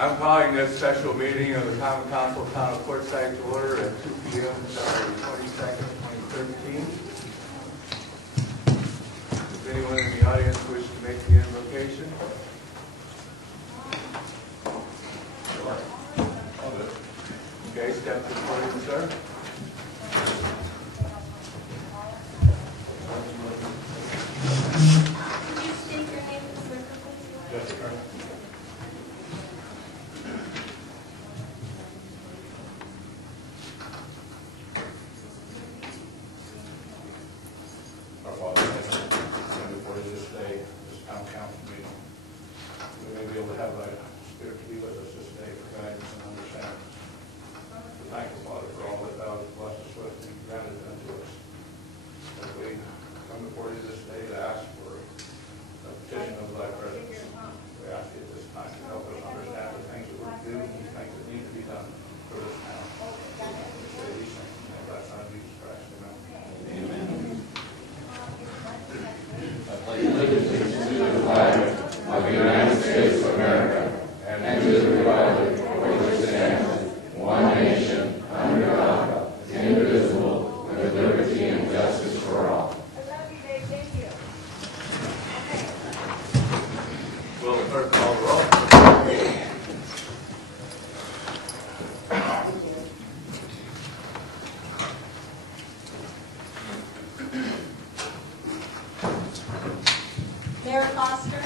I'm calling this special meeting of the Common Council Town of Quartzsite to order at 2 p.m. February 22nd, 2013. Does anyone in the audience wish to make the invocation? Sure. I'll do it. Okay, step to the podium, sir. Could you state your name and circumstances? Yes, sir. Our Father, before this day, this town council meeting, we may be able to have thy Spirit to be with us this day for guidance and understanding. We thank you, Father, for all that thou hast blessed us with and granted unto us. As we come before you this day to ask for a petition of thy presence, we ask you at this time to help us understand the things that we're to do and the things that need to be done for this town. We say these things in the name of thy Son, Jesus Christ. Amen. I pledge allegiance to the flag of the United States of America and to the republic for which it stands, one nation, under God, indivisible, with liberty and justice for all. I love you, Dave. Thank you. Will the clerk call the roll? Mayor Foster,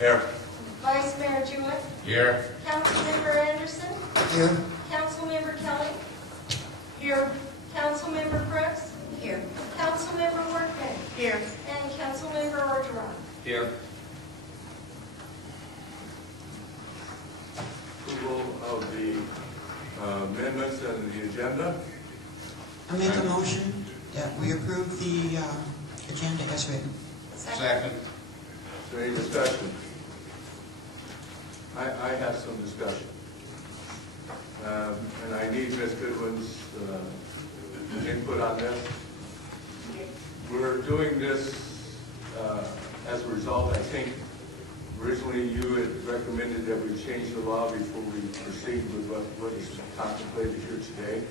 Here. Vice Mayor Jewett, Here. Councilmember Anderson, Here. Councilmember Kelly, here, Councilmember Brooks, here, Councilmember Workman, here, and Councilmember Orgeron. Here. Approval of the amendments and the agenda. I make a motion that we approve the agenda as written. Second. Is there any discussion? I have some discussion. And I need Ms. Goodwin's input on this. We're doing this as a result, I think, originally you had recommended that we change the law before we proceed with what is contemplated here today.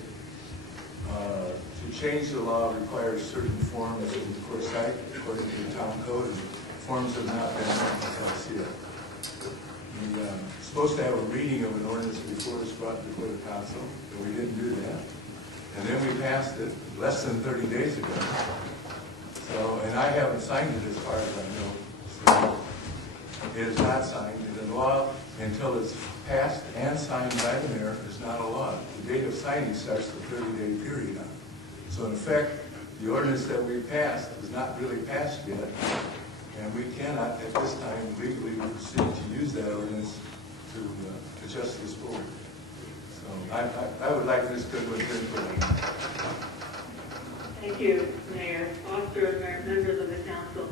To change the law requires certain forms in Quartzsite, according to the town code, and forms have not been met until I see it. We're supposed to have a reading of an ordinance before it's brought before the council, but we didn't do that. And then we passed it less than 30 days ago. So, and I haven't signed it as far as I know. So it is not signed, and the law, until it's passed and signed by the mayor, is not a law. The date of signing starts the 30-day period on it. So in effect, the ordinance that we passed is not really passed yet, and we cannot at this time legally proceed to use that ordinance to adjust this forward. So I would like Ms. Goodwin's input on that. Thank you, Mayor Foster and members of the council.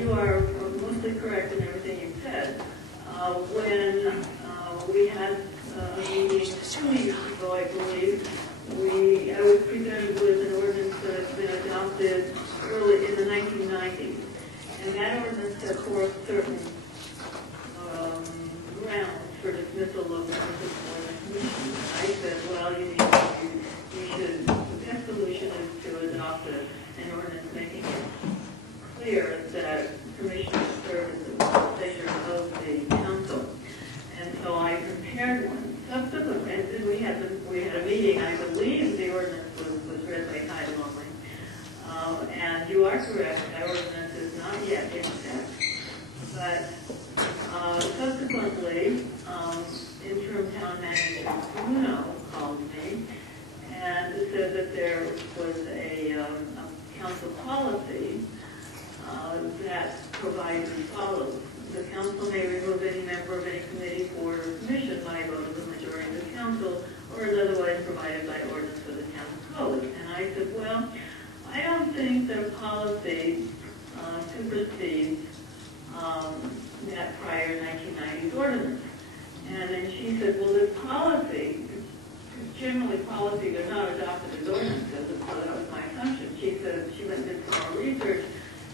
You are mostly correct in everything you said. When we had a meeting 2 weeks ago, I believe, I was presented with an ordinance that had been adopted early in the 1990s. And that ordinance set forth certain grounds for dismissal of members for the commission. I said, well, you should, the best solution is to adopt an ordinance making it clear that commissioners serve as the pleasure of the council. And so I prepared one. Subsequently, and we had a meeting. I believe the ordinance was read by title only. And you are correct. That ordinance is not yet in effect. But subsequently, interim town manager Bruno called me and said that there was a council policy that provides as follows. The council may remove any member of any committee, board, or commission by a vote of the majority of the council, or is otherwise provided by ordinance for the town code. And I said, well, I don't think the policy supersedes that prior 1990s ordinance. And then she said, well, this policy, generally policies are not adopted as ordinances, and so that was my assumption. She said she went and did some more research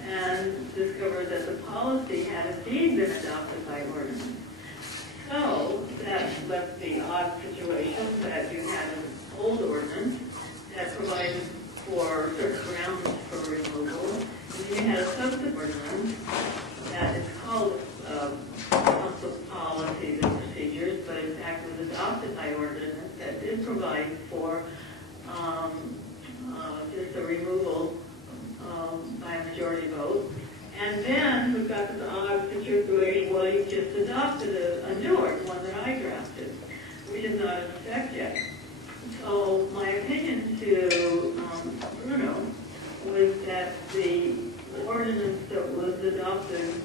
and discovered that the policy had indeed been adopted by ordinance. So that left the odd situation that you had an old ordinance that provided for certain grounds for removal, and then you had a subsequent ordinance that is called council policies and procedures, but in fact was adopted by ordinance that did provide for just a removal by a majority vote. And then we've got this odd situation, well, you just adopted a newer one that I drafted, which is not in effect yet. So my opinion to Bruno was that the ordinance that was adopted,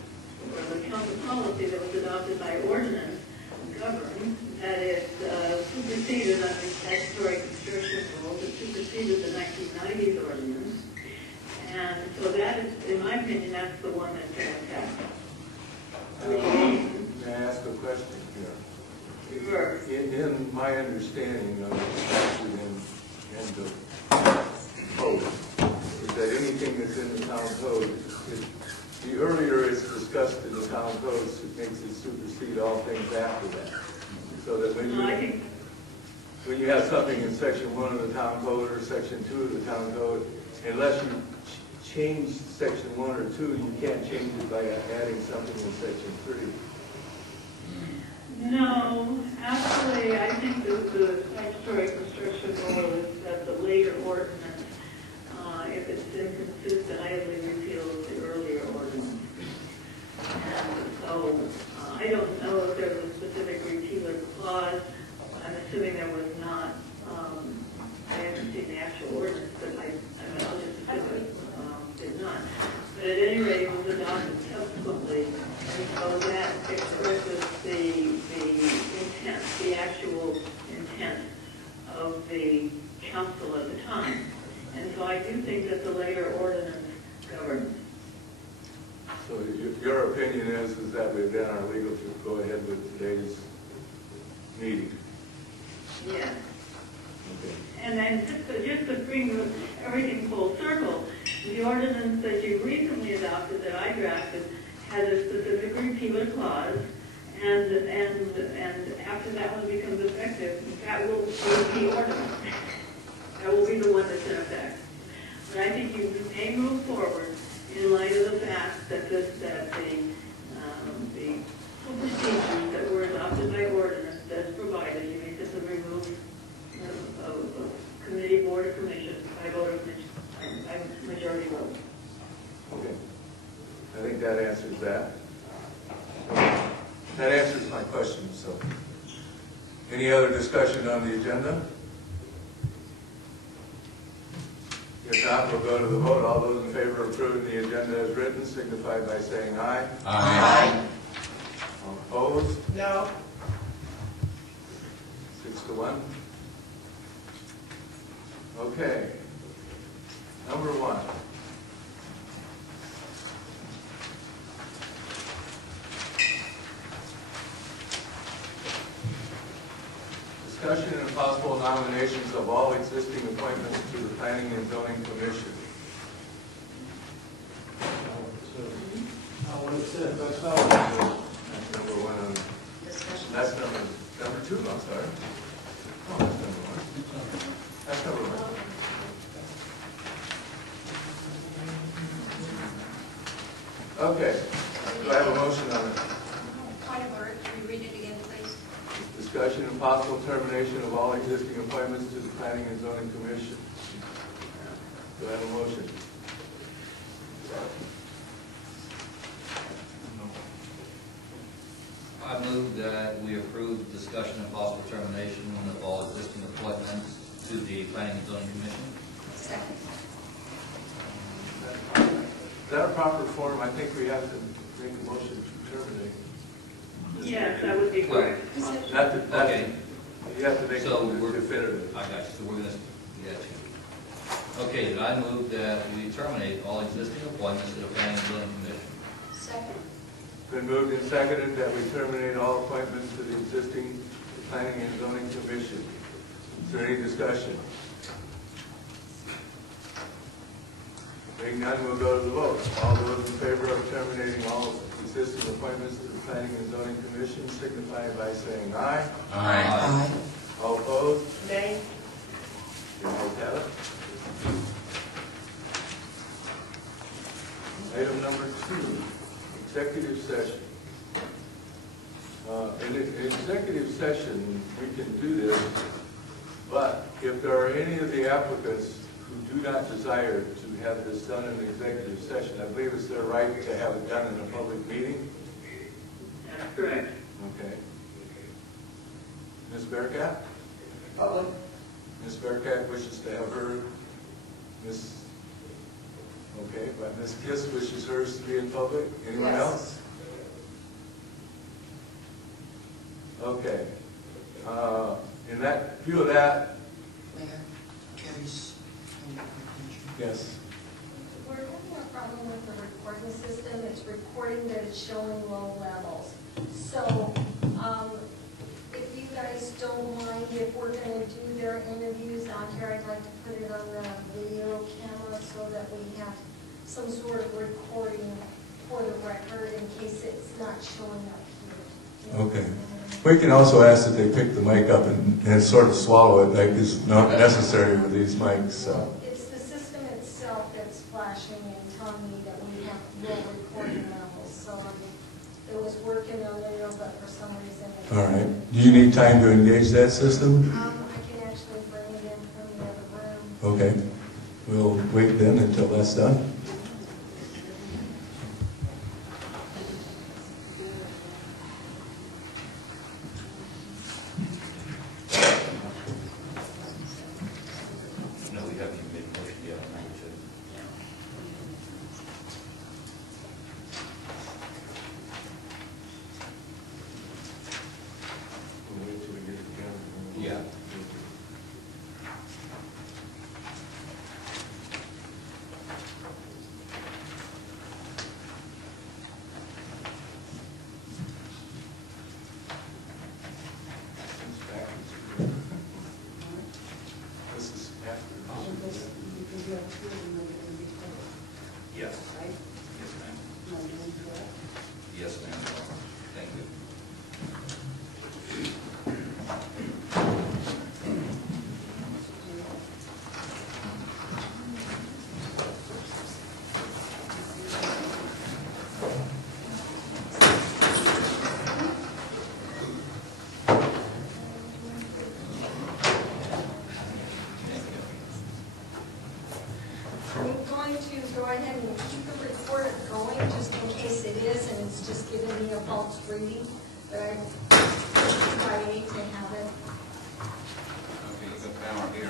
or the council policy that was adopted by ordinance governs, that it superseded under statutory construction rules, it superseded the 1990s ordinance. And so that is, in my opinion, that's the one that's in effect. May I ask a question here? Reverse. In my understanding of the statute and the code, is that anything that's in the town code, the earlier it's discussed in the town code, it makes it supersede all things after that. So that when you have something in section 1 of the town code or section 2 of the town code, unless you change section 1 or 2, you can't change it by adding something in section 3. No, actually, I think that the statutory construction rule is that the later ordinance, if it's inconsistent, idly repeals the earlier ordinance. And so I don't know if there's a specific repealer clause. I'm assuming there was not. I haven't seen the actual ordinance, but I'll just assume it did not. But at any rate, it was adopted subsequently, and so that expresses the intent, the actual intent of the council at the time. And so I do think that the later ordinance governs. So your opinion is that we've done our legal to go ahead with today's meeting? Yes. Okay. And then just to bring everything full circle, the ordinance that you recently adopted that I drafted has a specific repealer clause, and after that one becomes effective, that will be the ordinance. That will be the one that's in effect. But I think you may move forward in light of the fact that the procedures that were adopted by ordinance that's provided, you may simply remove a committee, board, or commission by vote of majority vote. Okay. I think that answers that. That answers my question, so. Any other discussion on the agenda? If not, we'll go to the vote. All those in favor of approving the agenda as written signify by saying aye. Aye. All opposed? No. 6-1. Okay. Number 1. Discussion and possible nominations of all existing appointments to the Planning and Zoning Commission. That's number 1 on, that's number 2, I'm sorry. Oh, that's number 1. That's number 1. Okay, do I have a motion on it? Point of order, can you read it again, please? Discussion and possible termination of all existing appointments to the Planning and Zoning Commission. Do I have a motion? I move that we approve discussion and possible termination of all existing appointments to the Planning and Zoning Commission. Second. Is that a proper form? I think we have to make a motion to terminate. Yes, that would be correct. Okay. You have to make So it we're definitive. I got you. So we're going to get you. Okay, then I move that we terminate all existing appointments to the Planning and Zoning Commission. Second. Been moved and seconded that we terminate all appointments to the existing Planning and Zoning Commission. Is there any discussion? Being none, we'll go to the vote. All those in favor of terminating all existing appointments to the Planning and Zoning Commission signify by saying aye. Aye. All opposed? Nay. The ayes have it. Item number 2, executive session. In executive session, we can do this, but if there are any of the applicants who do not desire to have this done in executive session, I believe it's their right to have it done in a public meeting. That's correct. Okay. Ms. Bearcat? Public. Ms. Bearcat wishes to have her, okay, but Ms. Kiss wishes hers to be in public. Anyone Yes. else? Okay. In that view of that, Mayor, Terry's. yes. We're having a problem with the recording system. It's recording that it's showing low levels. So, if you guys don't mind, if we're gonna do their interviews on here, I'd like to put it on the video camera so that we have some sort of recording for the record in case it's not showing up here. Okay. We can also ask that they pick the mic up and sort of swallow it, like it's not necessary with these mics, so. It's the system itself that's flashing and telling me that we have low recording levels, so it was working a little, but for some reason. All right. Do you need time to engage that system? I can actually bring it in from the other room. Okay. We'll wait then until that's done. No, we haven't made a motion yet on number 2. We'll wait till we get it together. Yeah. This is after. Yes. Yes, ma'am. Yes, ma'am. Thank you. I'm going to go ahead and keep the recorder going, just in case it is, and it's just giving me a false reading, but I try to have it. Okay, the camera here.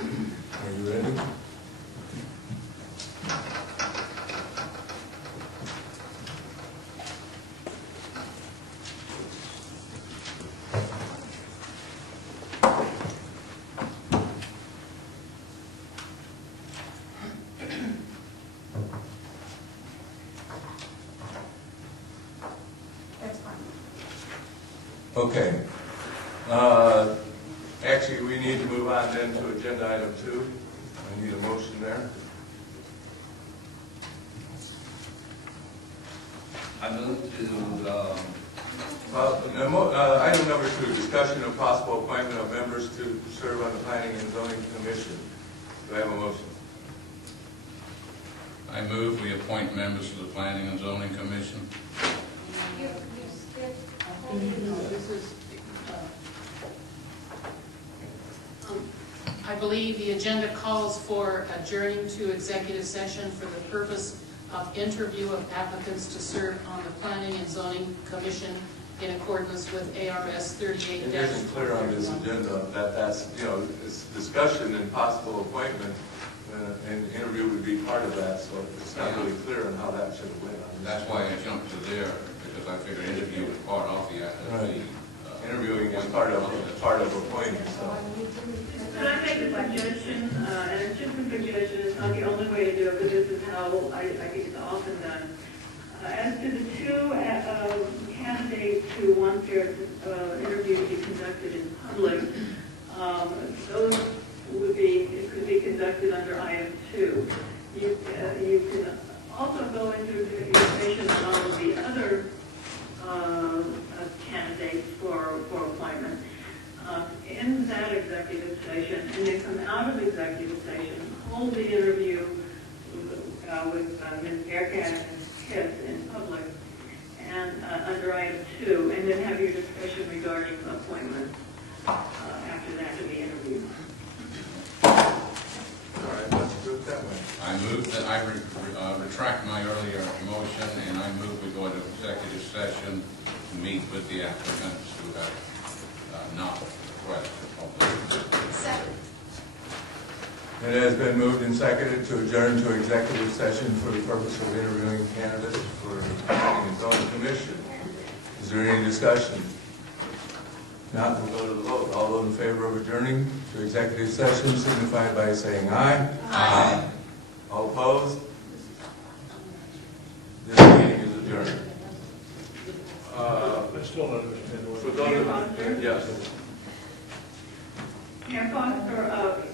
Are you ready? That's fine. Okay. Actually, we need to move on then to agenda item 2. I need a motion there. I move to, Item number 2, discussion of possible appointment of members to serve on the Planning and Zoning Commission. Do I have a motion? I move we appoint members to the Planning and Zoning Commission. You skipped. I believe the agenda calls for adjourning to executive session for the purpose of interview of applicants to serve on the Planning and Zoning Commission in accordance with ARS 38-. It isn't clear on this agenda that that's, it's discussion and possible appointment, and interview would be part of that, so it's not really clear on how that should have went on. That's why I jumped to there, because I figured interview was part of the Right. Interviewing is part of appointing, so. Can I make a suggestion, and it's just a suggestion, it's not the only way to do it, but this is how I think it's often done. As to the 2 candidates who want their interview to be conducted in public, those could be conducted under item 2. You can also go into executive session on all of the other candidates for appointment in that executive session, and then come out of executive session, hold the interview with Ms. Bearcat and Ms. Kiss in public, and under item 2, and then have your discussion regarding appointment after that to be interviewed. All right, let's do it that way. I move that I retract my earlier motion, and I move we go into executive session to meet with the applicants who have not requested. Second. It has been moved and seconded to adjourn to executive session for the purpose of interviewing candidates for the Planning and Zoning Commission. Is there any discussion? Not, we'll go to the vote. All those in favor of adjourning to executive session signify by saying aye. Aye. All opposed? This meeting is adjourned. I still don't understand what. For those of yes. Mayor Foster,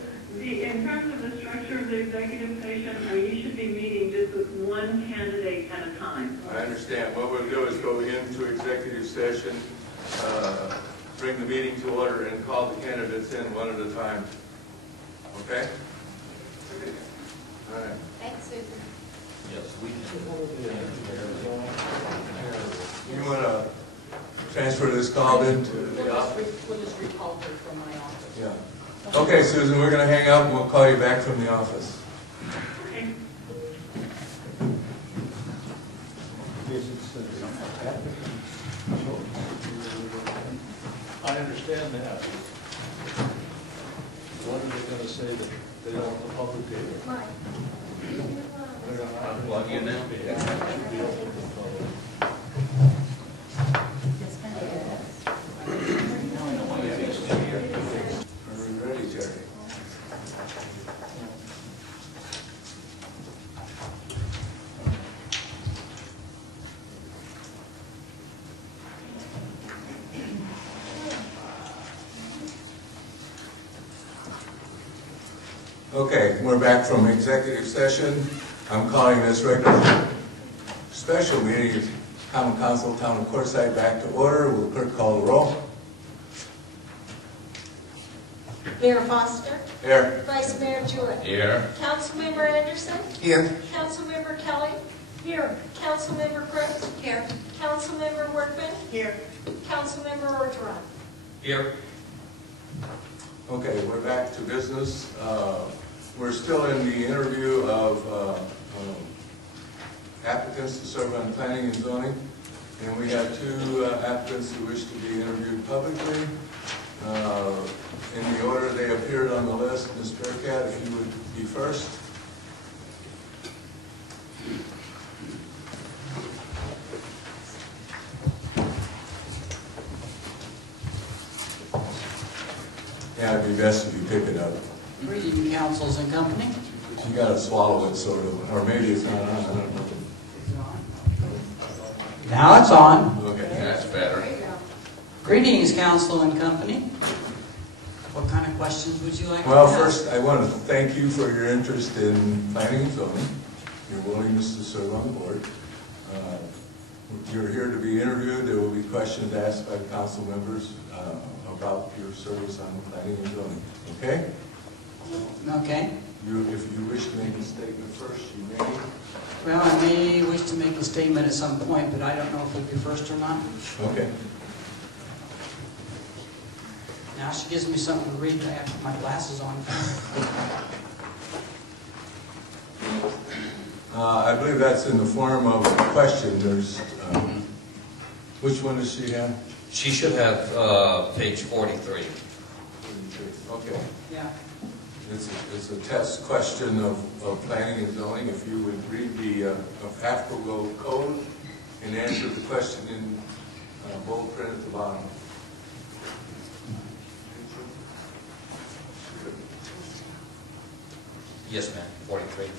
in terms of the structure of the executive session, you should be meeting just with one candidate at a time. I understand. What we'll do is go into executive session, bring the meeting to order, and call the candidates in one at a time. Okay? All right. Thanks, Susan. Yes, we You want to transfer this call into the office? We'll just recall her from my office. Yeah. Okay, Susan, we're going to hang up and we'll call you back from the office. Okay. I understand that. What are they going to say that they don't want the public to hear? Mike. plug in now. It should be open to the public. Are we ready, Jerry? Okay, we're back from executive session. I'm calling this regular special meeting of Common Council, Town of Quartzsite back to order. Will clerk call the roll? Mayor Foster. Here. Vice Mayor Jewett. Here. Councilmember Anderson. Here. Councilmember Kelly. Here. Councilmember Crooks. Here. Councilmember Workman. Here. Councilmember Orgeron. Here. Okay, we're back to business. We're still in the interview of applicants to serve on planning and zoning. And we have two applicants who wish to be interviewed publicly. In the order they appeared on the list, Ms. Bearcat, if you would be first. Yeah, it'd be best if you pick it up. Greeting, councils and company. You gotta swallow it, sort of, or maybe it's not on, I don't know. Now it's on. Okay. That's better. Greetings, council and company. What kind of questions would you like to Well, ask? first, I want to thank you for your interest in planning and zoning, your willingness to serve on the board. You're here to be interviewed. There will be questions asked by council members about your service on planning and zoning. Okay? Okay. If you wish to make a statement first, you may. Well, I may wish to make a statement at some point, but I don't know if it'll be first or not. Okay. Now she gives me something to read. I have to put my glasses on. I believe that's in the form of a question. There's, which one does she have? She should have page 43. Okay. Yeah. It's a test question of planning and zoning. If you would read the applicable code and answer the question in bold print at the bottom. Yes, ma'am, 43.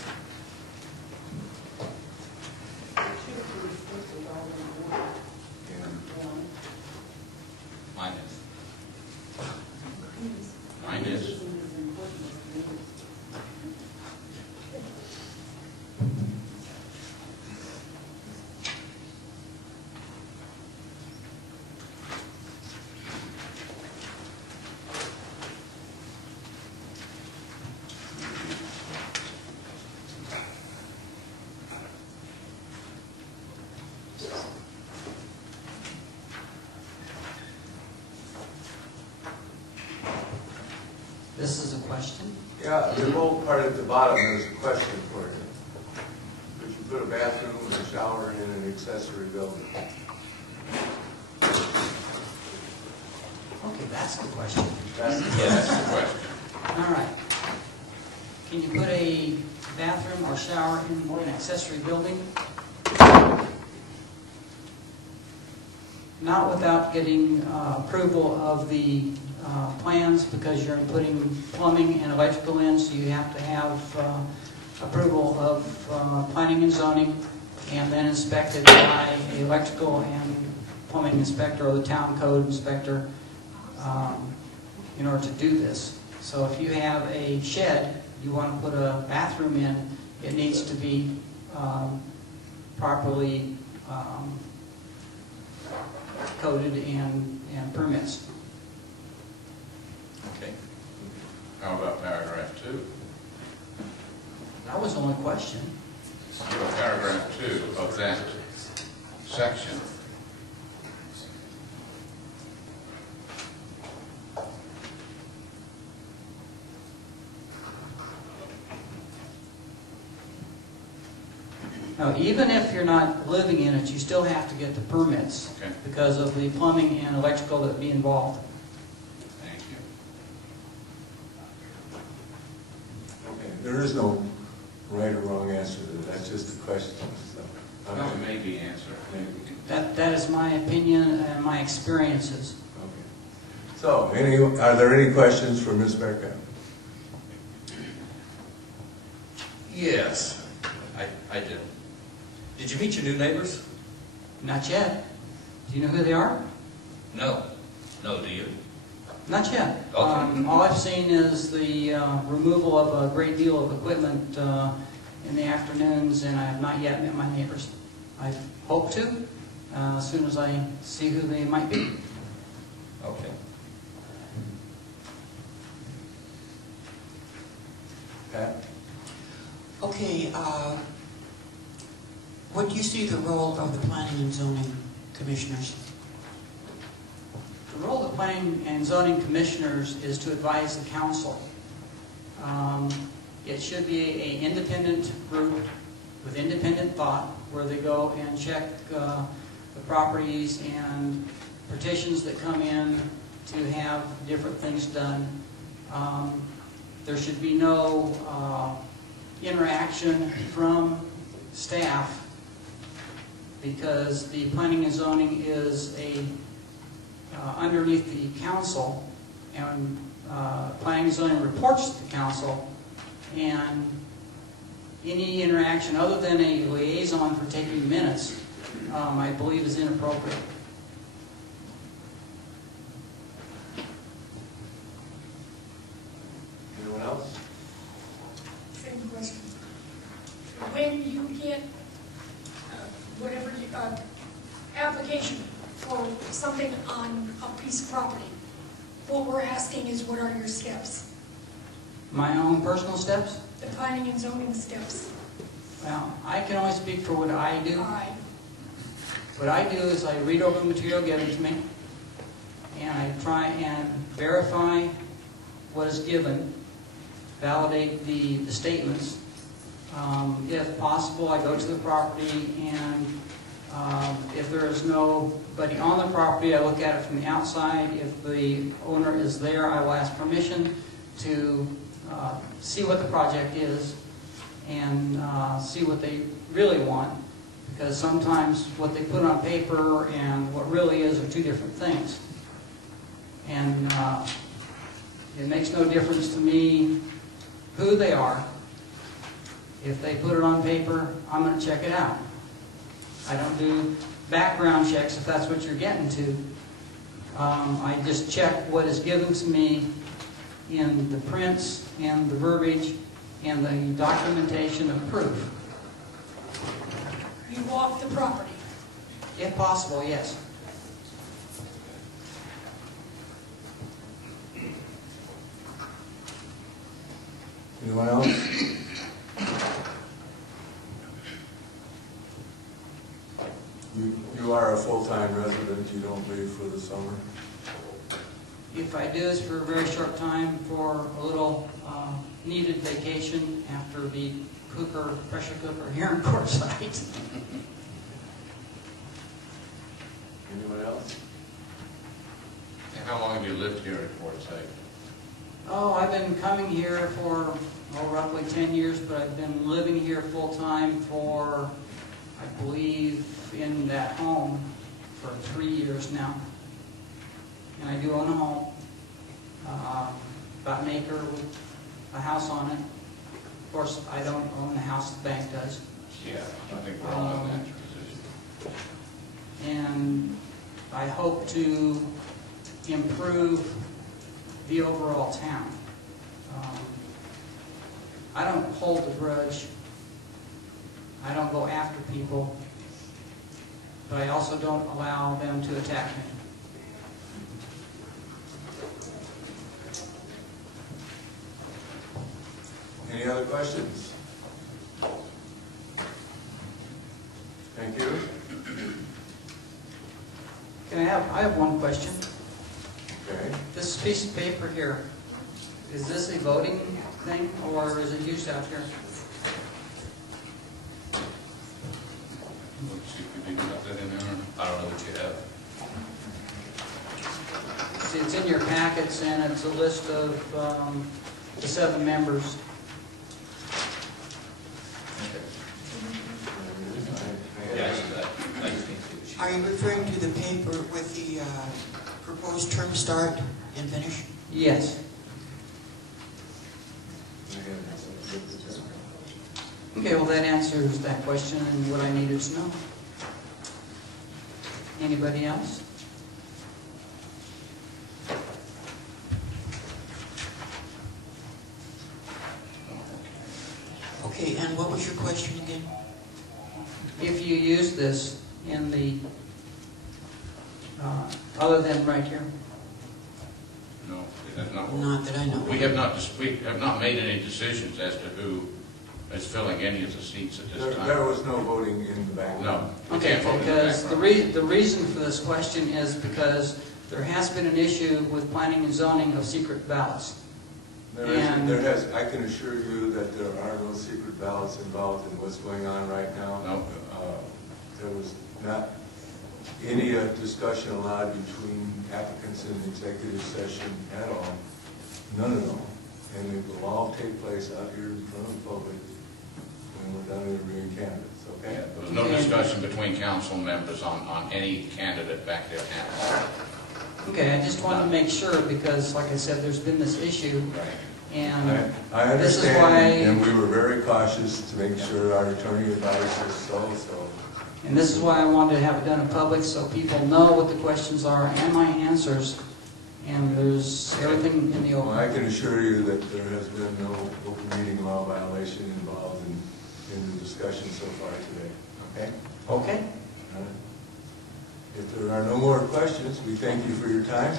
Mine is. Mine is. the old part at the bottom, there's a question for you. Would you put a bathroom and a shower in an accessory building? Okay, that's the question. That's the That's the question. All right. Can you put a bathroom or shower in an accessory building? Not without getting approval of the plans, because you're putting plumbing and electrical in, so you have to have approval of planning and zoning, and then inspected by the electrical and plumbing inspector or the town code inspector in order to do this. So if you have a shed, you want to put a bathroom in, it needs to be properly coded and permits. Okay. How about paragraph 2? That was the only question. So paragraph 2 of that section. Now, even if you're not living in it, you still have to get the permits, Okay. because of the plumbing and electrical that would be involved. Thank you. Okay, there is no right or wrong answer to that. That's just a question. So, Well, it may be answered. maybe. That is my opinion and my experiences. Okay. So, are there any questions for Ms. Bergkamp? Yes, I do. Did you meet your new neighbors? Not yet. Do you know who they are? No. No, do you? Not yet. Okay. All I've seen is the removal of a great deal of equipment in the afternoons, and I have not yet met my neighbors. I hope to, as soon as I see who they might be. Okay. Pat? Okay, what do you see the role of the planning and zoning commissioners? The role of the planning and zoning commissioners is to advise the council. It should be an independent group with independent thought, where they go and check the properties and petitions that come in to have different things done. There should be no interaction from staff, because the planning and zoning is underneath the council, and planning and zoning reports to the council, and any interaction other than a liaison for taking minutes, I believe is inappropriate. Anyone else? Same question. When you get whatever application for something on a piece of property, what we're asking is, what are your steps? My own personal steps? The planning and zoning steps. Well, I can only speak for what I do. All right. What I do is I read over the material given to me, and I try and verify what is given, validate the statements. If possible, I go to the property, and if there is nobody on the property, I look at it from the outside. If the owner is there, I will ask permission to see what the project is and see what they really want, because sometimes what they put on paper and what really is are two different things. And it makes no difference to me who they are. If they put it on paper, I'm going to check it out. I don't do background checks, if that's what you're getting to. I just check what is given to me in the prints and the verbiage and the documentation of proof. You walk the property. If possible, yes. Anyone else? You are a full-time resident, you don't leave for the summer? If I do, it's for a very short time, for a little needed vacation after the pressure cooker here in Quartzsite. Anyone else? And how long have you lived here at Quartzsite? Oh, I've been coming here for, roughly 10 years, but I've been living here full-time for, I believe, in that home for 3 years now. And I do own a home, about an acre with a house on it. Of course, I don't own the house, the bank does. Yeah, I think we're all in that position. And I hope to improve the overall town. I don't hold a grudge. I don't go after people, but I also don't allow them to attack me. Any other questions? Thank you. I have one question. Okay. This piece of paper here, is this a voting thing, or is it used out here? Let's see if we can got that in there. I don't know what you have. See, it's in your packets, and it's a list of the 7 members. Yeah, I see that. I just need to see what Are you referring to the paper with the proposed term start and finish? Yes. Okay, well, that answers that question and what I needed to know. Anybody else? Okay, and what was your question again? If you use this in the, other than right here? No, it has not. Not that I know. We have not made any decisions as to who is filling any of the seats at this time. There was no voting in the back. No. we Okay, can't vote in the because background. the reason for this question is because there has been an issue with planning and zoning of secret ballots. I can assure you that there are no secret ballots involved in what's going on right now. No. There was not any discussion allowed between applicants in the executive session at all, none at all. And it will all take place out here in front of the public when we're done interviewing candidates, okay? Yeah, there was no discussion between council members on any candidate back there now. Okay, I just wanted to make sure because, like I said, there's been this issue. And I this is understand, why, and we were very cautious to make sure our attorney advised us so. and this is why I wanted to have it done in public so people know what the questions are and my answers. And there's everything in the Well, I open. can assure you that there has been no open meeting law violation involved in the discussion so far today, okay? Okay. If there are no more questions, we thank you for your time.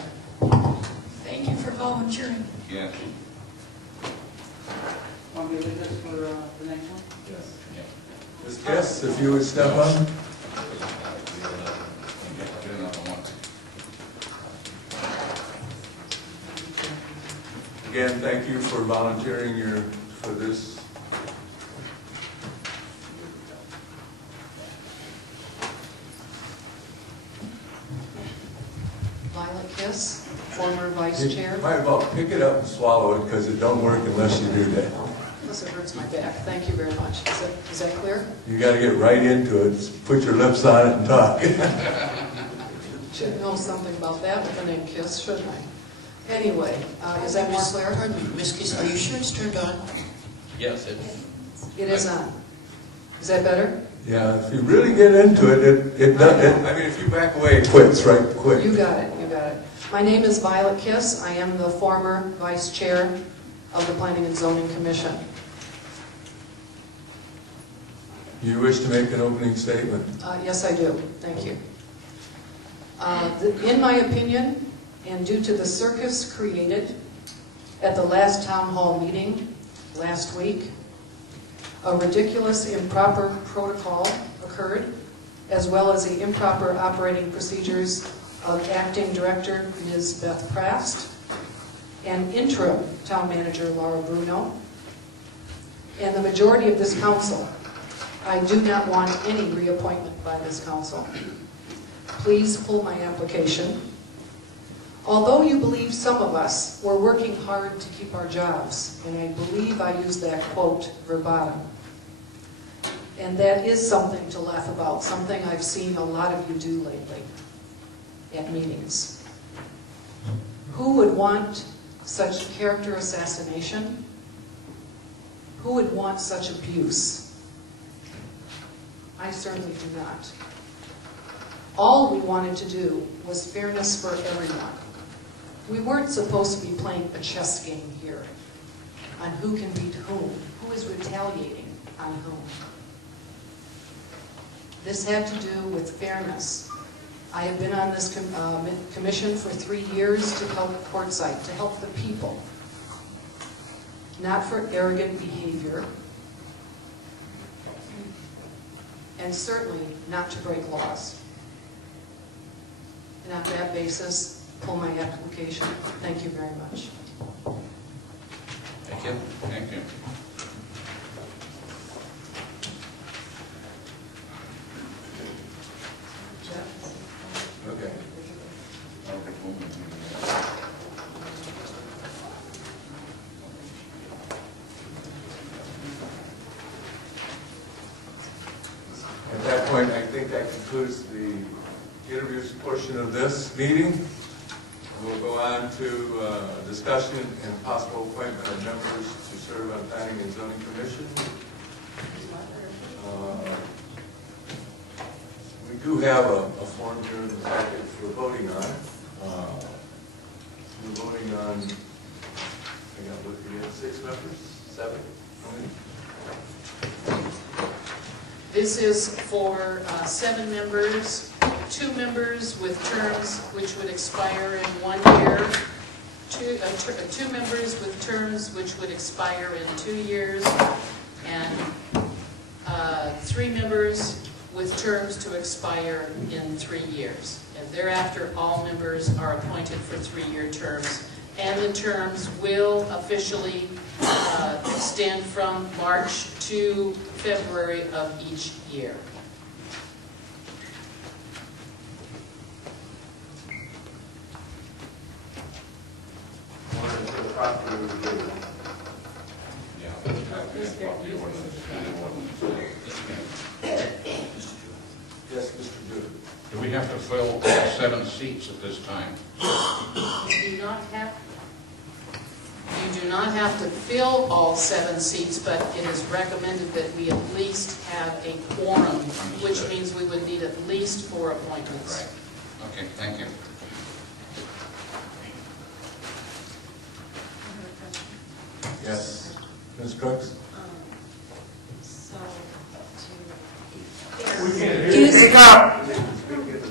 Thank you for volunteering. Yes. Want me to leave this for the next one? Yes. Yeah. Ms. Guess, if you would step up. Get another one. Again, thank you for volunteering for this. Violet Kiss, former vice chair. You might as well pick it up and swallow it because it don't work unless you do that. Unless it hurts my back. Thank you very much. Is that clear? You got to get right into it. Put your lips on it and talk. Should know something about that with the name Kiss, shouldn't I? Anyway, is that more clear? Pardon me, Ms. Kiss, are you sure it's turned on? Yes, It is on. Is that better? Yeah, if you really get into it, I mean, if you back away, it quits right quick. You got it, you got it. My name is Violet Kiss. I am the former vice chair of the Planning and Zoning Commission. You wish to make an opening statement? Yes, I do. Thank you. In my opinion, and due to the circus created at the last town hall meeting last week, a ridiculous improper protocol occurred, as well as the improper operating procedures of acting director Ms. Beth Prast and interim town manager Laura Bruno, and the majority of this council, I do not want any reappointment by this council. Please pull my application. Although you believe some of us were working hard to keep our jobs, and I believe I used that quote verbatim, and that is something to laugh about, something I've seen a lot of you do lately at meetings. Who would want such character assassination? Who would want such abuse? I certainly do not. All we wanted to do was fairness for everyone. We weren't supposed to be playing a chess game here on who can beat whom, who is retaliating on whom. This had to do with fairness. I have been on this commission for 3 years to help Quartzsite, to help the people, not for arrogant behavior, and certainly not to break laws. And on that basis, pull my application. Thank you very much. Thank you. Thank you. Okay. At that point, I think that concludes the interviews portion of this meeting. We'll go on to discussion and possible appointment of members to serve on Planning and Zoning Commission. We do have a form here in the packet for voting on. We're voting on, I got to look again, 6 members? 7? How many? This is for 7 members, 2 members with terms which would expire in 1 year, 2 members with terms which would expire in 2 years, and 3 members with terms to expire in 3 years. And thereafter, all members are appointed for 3-year terms, and the terms will officially extend from March to February of each year. Yes, Mr. Duda. Do we have to fill all 7 seats at this time? You do not have to fill all 7 seats, but it is recommended that we at least have a quorum, which means we would need at least 4 appointments. Right. Okay, thank you. Yes. Ms. Crooks?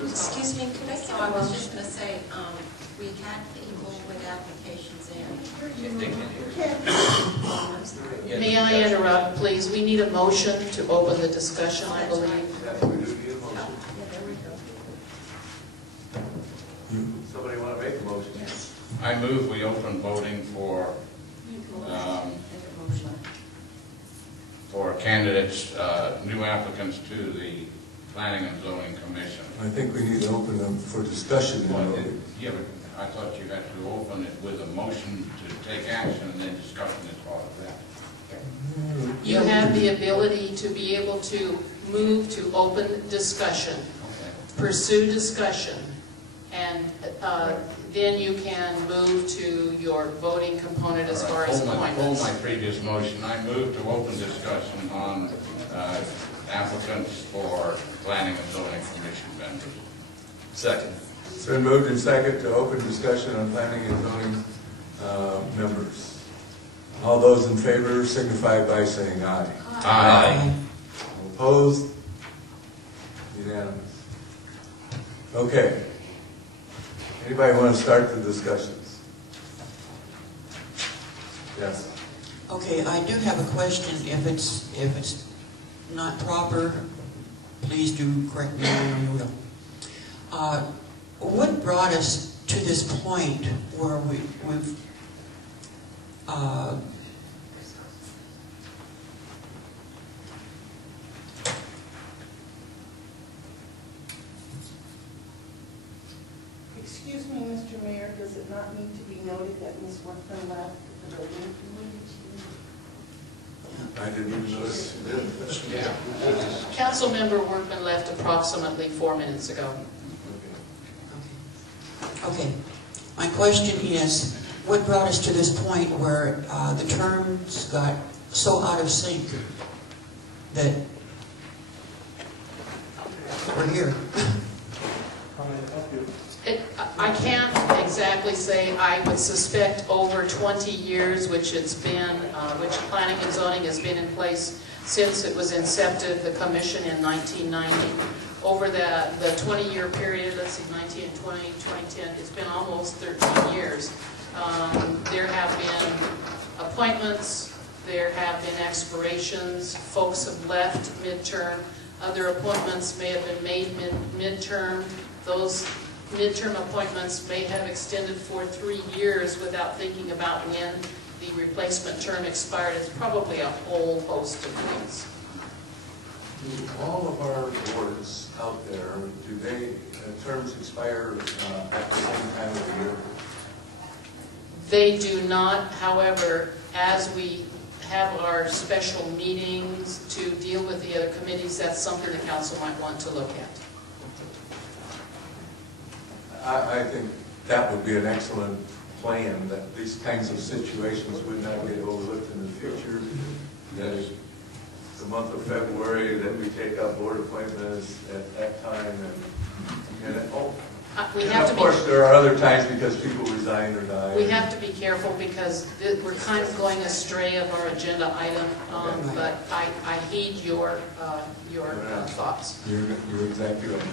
Excuse me, could I? So I was just going to say, we had people with applications in. May I interrupt, please? We need a motion to open the discussion, I believe. Yes, we do need a motion. Somebody want to make a motion? Yes. I move we open voting for candidates, new applicants to the Planning and Zoning Commission. I think we need to open them for discussion. Yeah, but I thought you had to open it with a motion to take action and then discussion as part of that. You have the ability to be able to move to open discussion, pursue discussion, and then you can move to your voting component as far as appointments. Hold my previous motion. I move to open discussion on applicants for Planning and Zoning Commission members. Second. It's been moved and second to open discussion on planning and zoning members. All those in favor signify by saying aye. Aye. All opposed? Unanimous. Okay. Anybody want to start the discussions? Yes. Okay, I do have a question. If it's not proper, please do correct me where you will. What brought us to this point where we've Excuse me, Mr. Mayor, does it not need to be noted that Ms. Workman left the building? I didn't even notice you did. Yeah. Councilmember Workman left approximately 4 minutes ago. Okay. My question is, what brought us to this point where the terms got so out of sync that we're here? I can't exactly say. I would suspect over 20 years, which it's been, which planning and zoning has been in place since it was incepted, the commission in 1990. Over the 20-year period, let's see, 19 and 20, 2010, it's been almost 13 years. There have been appointments, there have been expirations, folks have left midterm, other appointments may have been made midterm. Those midterm appointments may have extended for 3 years without thinking about when the replacement term expired. It's probably a whole host of things. Do all of our boards out there, do they, terms expire at the same time of the year? They do not, however, as we have our special meetings to deal with the other committees, that's something the council might want to look at. I think that would be an excellent plan, that these kinds of situations would not get overlooked in the future. That is the month of February that we take up board appointments at that time, and of course there are other times because people resign or die. We have to be careful because we're kind of going astray of our agenda item, but I heed your thoughts. You're exactly right.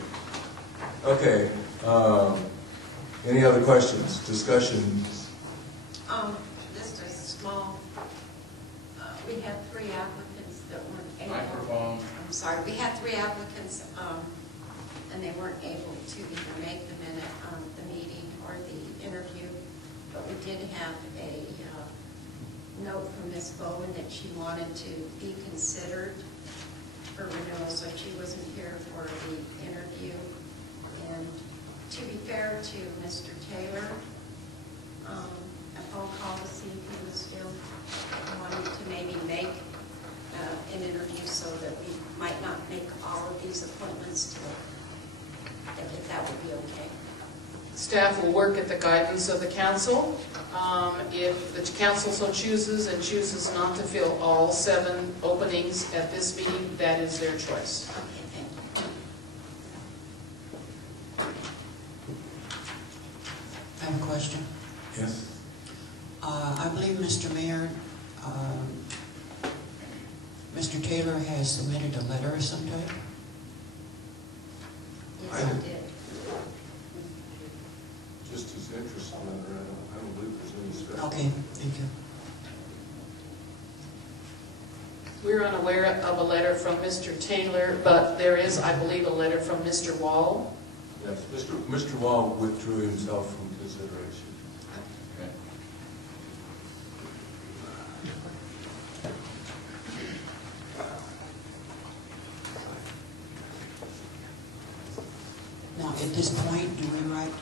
Okay. Any other questions, discussions? Just a small, we had 3 applicants that weren't able. Microphone. I'm sorry, we had 3 applicants, and they weren't able to either make the meeting or the interview, but we did have a note from Ms. Bowen that she wanted to be considered for renewal, so she wasn't here for the interview. And to be fair to Mr. Taylor, a phone call to see if he was still wanting to maybe make an interview so that we might not make all of these appointments today, if that would be okay. Staff will work at the guidance of the council. If the council so chooses and chooses not to fill all 7 openings at this meeting, that is their choice. Okay, thank you. I have a question. Yes. I believe, Mr. Mayor, Mr. Taylor has submitted a letter of some type. Yes, I did. Just as interested in it, I don't believe there's any special. Okay, thank you. We're unaware of a letter from Mr. Taylor, but there is, I believe, a letter from Mr. Wall. Yes, Mr. Wall withdrew himself from consideration. Okay. Now, at this point, do we write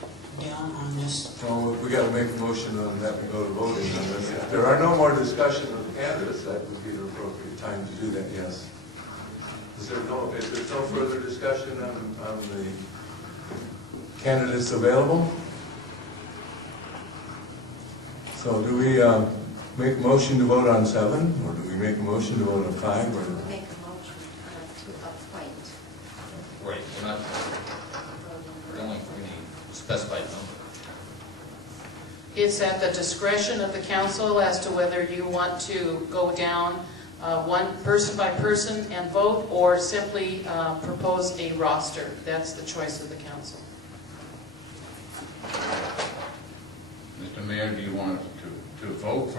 down on this? So we got to make a motion on that and go to voting on this. If there are no more discussion of the candidates, that would be the appropriate time to do that, yes. Is there no further discussion on the candidates available? So do we make a motion to vote on 7, or do we make a motion to vote on 5? Or? We'll make a motion to appoint. Right, we're not going for any specified number. It's at the discretion of the council as to whether you want to go down one person by person and vote, or simply propose a roster. That's the choice of the council. Mr. Mayor, do you want us to vote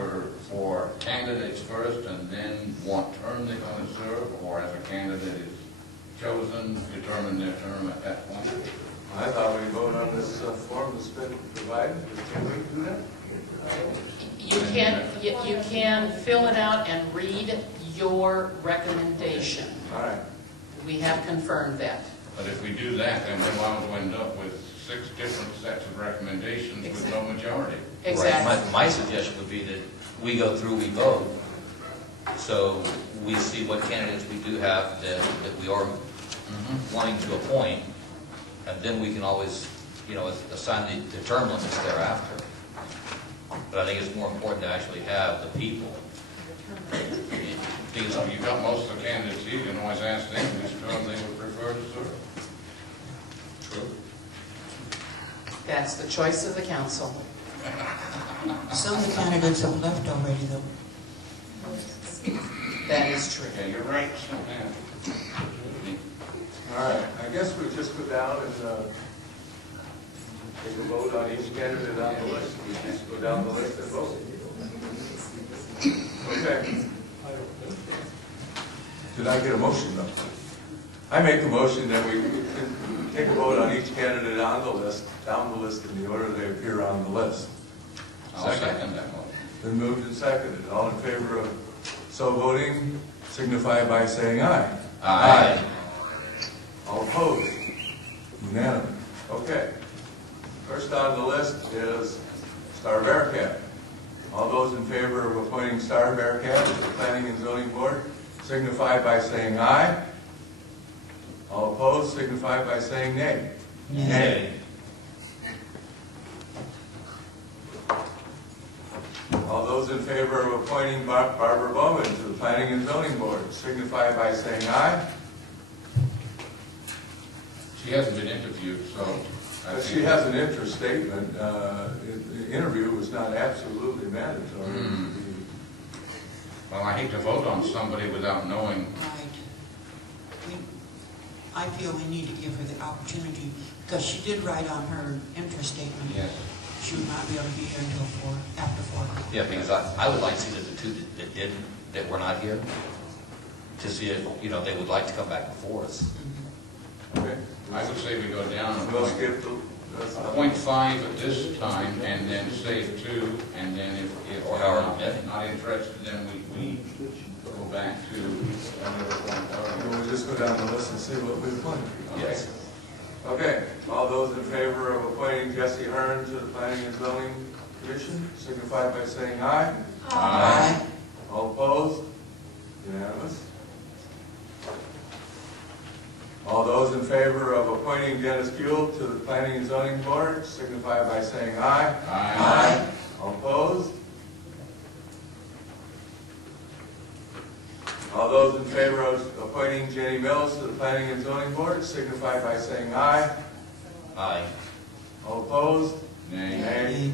for candidates first and then what term they're going to serve, or as a candidate is chosen, determine their term at that point? I thought we vote on this form that's been provided. Can we do that? You can fill it out and read your recommendation. All right. We have confirmed that. But if we do that, then we're bound to end up with 6 different sets of recommendations with no majority. Exactly. Right. My suggestion would be that we go through, we vote, so we see what candidates we do have that we are wanting to appoint, and then we can always, assign the term limits thereafter. But I think it's more important to actually have the people. Because So you've got most of the candidates here, you can always ask them which term they would prefer to serve. true. That's the choice of the council. Some of the candidates have left already, though. That is true. Yeah, you're right. Yeah. All right, I guess we just go down and take a vote on each candidate on the list. We just go down the list and vote. Okay. Did I get a motion though? I make a motion that we take a vote on each candidate on the list, down the list in the order they appear on the list. I'll second that one. Been moved and seconded. All in favor of so voting, signify by saying aye. Aye. All opposed? Unanimous. Okay. First on the list is Star Bearcat. All those in favor of appointing Star Bearcat to the Planning and Zoning Board, signify by saying aye. All opposed, signify by saying nay. Nay. All those in favor of appointing Barbara Bowman to the Planning and Zoning Board, signify by saying aye. She hasn't been interviewed, so I think... She has an interest statement. The interview was not absolutely mandatory. Well, I hate to vote on somebody without knowing. Right. I feel we need to give her the opportunity, because she did write on her interest statement. Yes. She would not be able to be here until after 4. Yeah, because I would like to see the two that were not here, to see if, they would like to come back before us. Okay. I would say we go down and We'll appoint skip the... 0.5 at this time, and then save 2, and then if Or they're however not, many. not interested, then we go back to another point. We'll just go down the list and see what we appointed. Yes. Okay, all those in favor of appointing Jesse Hearn to the Planning and Zoning Commission, signify by saying aye. Aye. All opposed? Unanimous. All those in favor of appointing Dennis Buell to the Planning and Zoning Board, signify by saying aye. Aye. All opposed? All those in favor of appointing Jenny Mills to the Planning and Zoning Board, signify by saying aye. Aye. All opposed? Nay. Nay.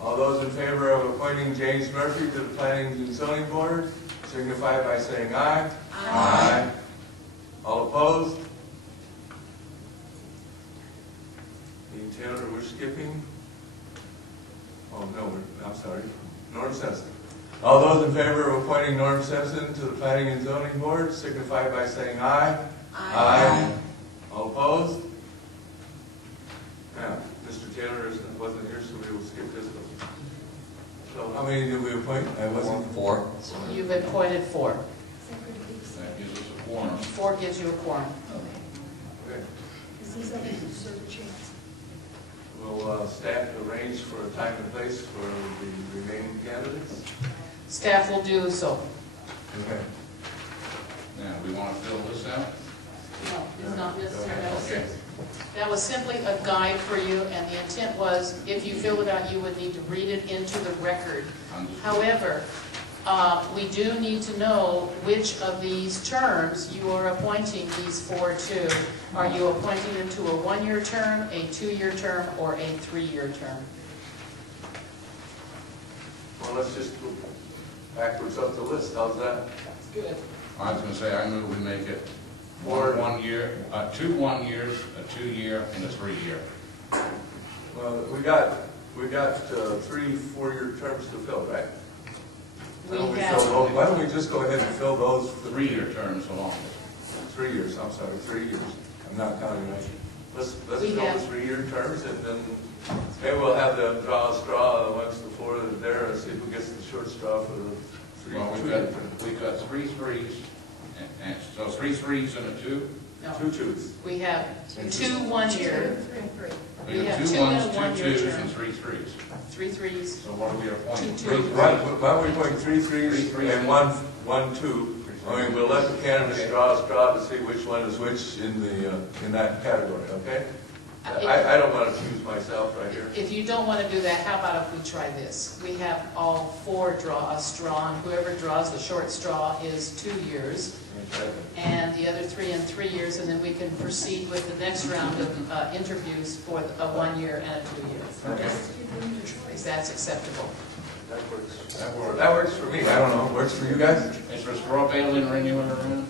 All those in favor of appointing James Murphy to the Planning and Zoning Board, signify by saying aye. Aye. All opposed? Dean Taylor, we're skipping. Oh, no, I'm sorry. Norm Simpson. All those in favor of appointing Norm Simpson to the Planning and Zoning Board, signify by saying aye. Aye. All opposed? Yeah, Mr. Taylor wasn't here, so we will skip this one. So how many did we appoint? I wasn't. 4. You've appointed 4. That gives us a quorum. 4 gives you a quorum. Okay. Because these others deserve a chance. Will staff arrange for a time and place for the remaining candidates? Staff will do so. Okay. Now, we want to fill this out? No, it's not necessary. Okay. That was simply a guide for you, and the intent was, if you fill it out, you would need to read it into the record. However, we do need to know which of these terms you are appointing these 4 to. Are you appointing them to a 1-year term, a 2-year term, or a 3-year term? Well, let's just go backwards up the list. How's that? Good. I was going to say, I move we make it 1 year, 2 1 years, a 2-year, and a 3-year. Well, we got 3 4-year terms to fill, right? Why don't we just go ahead and fill those? 3-year terms along. 3 years, I'm sorry, 3 years. I'm not counting right. Let's fill the 3-year terms, and then maybe we'll have them draw a straw amongst the 4 that are there and see who gets the short straw for the 3 Well, we've got 3 3s And so 3 threes and a 2? No. 2 twos. We have 2 1-year, We We have have 2 2 ones, and a 2 1-year twos, term. and 3 threes. 3 threes. So what are we appointing? 2 Three twos. Why are we putting 3 threes and one two? I mean, we'll let the candidates draw a straw to see which one is which in that category, okay? I don't want to choose myself right here. If you don't want to do that, how about if we try this? We have all 4 draw a straw, and whoever draws the short straw is 2 years, and the other 3 in 3 years, and then we can proceed with the next round of interviews for a 1 year and a 2 year. Okay. Is that acceptable? That works. That works for me. I don't know. Works for you guys? Is there a straw bale in or anyone around?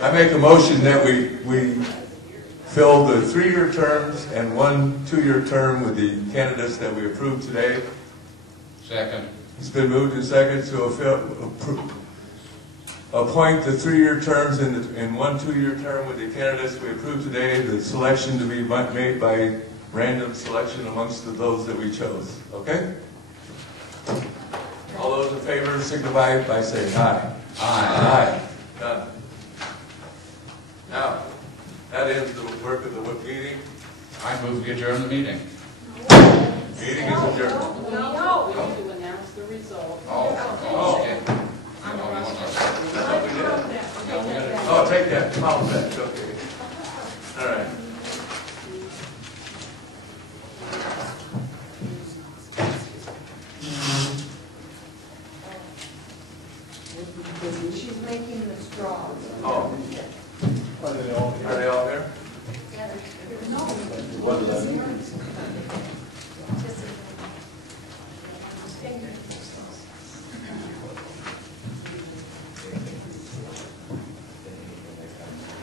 I make a motion that we fill the 3-year terms and 1 2-year term with the candidates that we approved today. Second. It's been moved and seconded to appoint the 3-year terms and 1 2-year term with the candidates we approved today. The selection to be made by random selection amongst those that we chose. Okay? All those in favor signify by saying aye. Aye. Done. Now, that ends the work of the meeting. I move we adjourn the meeting. Meeting is adjourned. We need to announce the result. Okay. Oh, take that. Follow that. Okay. All right. She's making the straws. Oh. Are they all here?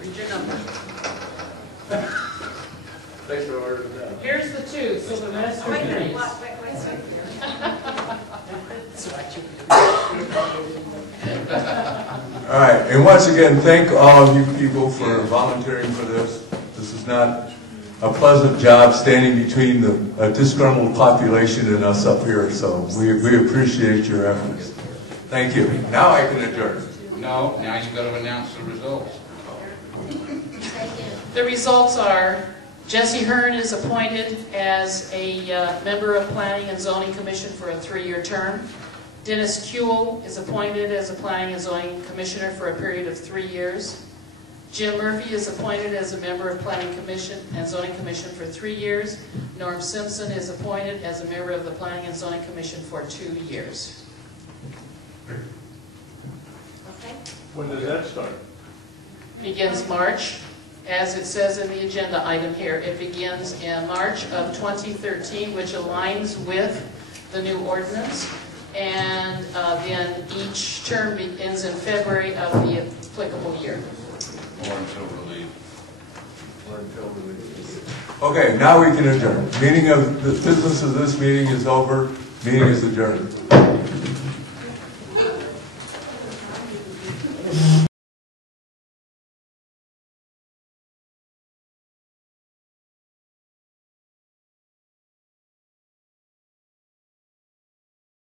Read your number. Place your order down. Here's the 2, so the rest are 3s. All right, and once again, thank all of you people for volunteering for this. This is not a pleasant job standing between the disgruntled population and us up here, so we appreciate your efforts. Thank you. Now I can adjourn. No, now you've got to announce the results. The results are Jesse Hearn is appointed as a member of Planning and Zoning Commission for a 3-year term. Dennis Kuehl is appointed as a Planning and Zoning Commissioner for a period of 3 years. Jim Murphy is appointed as a member of Planning Commission and Zoning Commission for 3 years. Norm Simpson is appointed as a member of the Planning and Zoning Commission for 2 years. Okay. When does that start? Begins March, as it says in the agenda item here. It begins in March of 2013, which aligns with the new ordinance. And then each term begins in February of the applicable year. Or until relieved. Okay, now we can adjourn. Meeting of the business of this meeting is over. Meeting is adjourned.